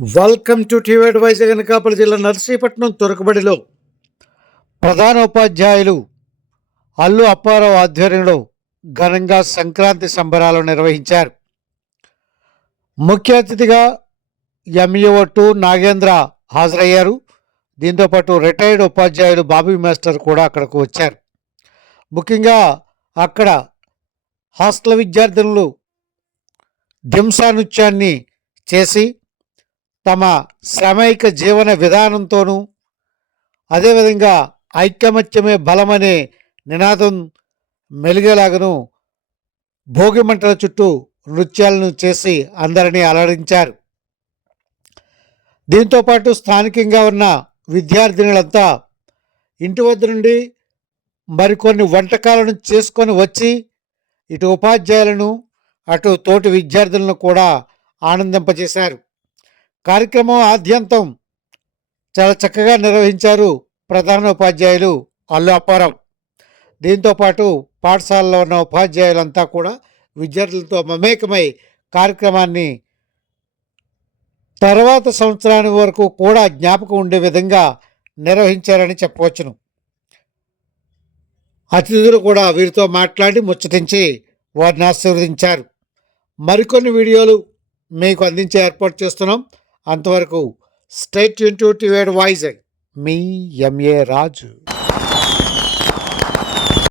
Welcome to TV adviser Anakapalli జిల్లా నర్సీపట్నం తొరకబడిలో ప్రధాన ఉపాధ్యాయులు అల్లు అప్పారావు ఆధ్వర్యంలో ఘనంగా సంక్రాంతి సంబరాలు నిర్వహించారు. ముఖ్య అతిథిగా ఎంఈఓ టూ నాగేంద్ర హాజరయ్యారు. దీంతోపాటు రిటైర్డ్ ఉపాధ్యాయులు బాబీ మాస్టర్ కూడా అక్కడకు వచ్చారు. ముఖ్యంగా అక్కడ హాస్టల్ విద్యార్థినులు దింసా నృత్యాన్ని చేసి తమ శ్రమైక జీవన విధానంతోనూ అదేవిధంగా ఐకమత్యమే బలమనే నినాదం మెలిగేలాగను భోగి మంటల చుట్టూ నృత్యాలను చేసి అందరినీ అలరించారు. దీంతోపాటు స్థానికంగా ఉన్న విద్యార్థినులంతా ఇంటి వద్ద నుండి మరికొన్ని వంటకాలను చేసుకొని వచ్చి ఇటు ఉపాధ్యాయులను అటు తోటి విద్యార్థులను కూడా ఆనందింపజేశారు. కార్యక్రమం ఆద్యంతం చాలా చక్కగా నిర్వహించారు ప్రధాన ఉపాధ్యాయులు అల్లు అప్పారావు. దీంతోపాటు పాఠశాలలో ఉన్న ఉపాధ్యాయులంతా కూడా విద్యార్థులతో మమేకమై కార్యక్రమాన్ని తర్వాత సంవత్సరానికి వరకు కూడా జ్ఞాపకం ఉండే విధంగా నిర్వహించారని చెప్పవచ్చును. అతిథులు కూడా వీరితో మాట్లాడి ముచ్చటించి వారిని ఆశీర్వదించారు. మరికొన్ని వీడియోలు మీకు అందించే ఏర్పాటు చేస్తున్నాం. అంతవరకు స్టేట్ యూన్ టు టివేడ్ వాయిస్ మీ ఎంఏ రాజు.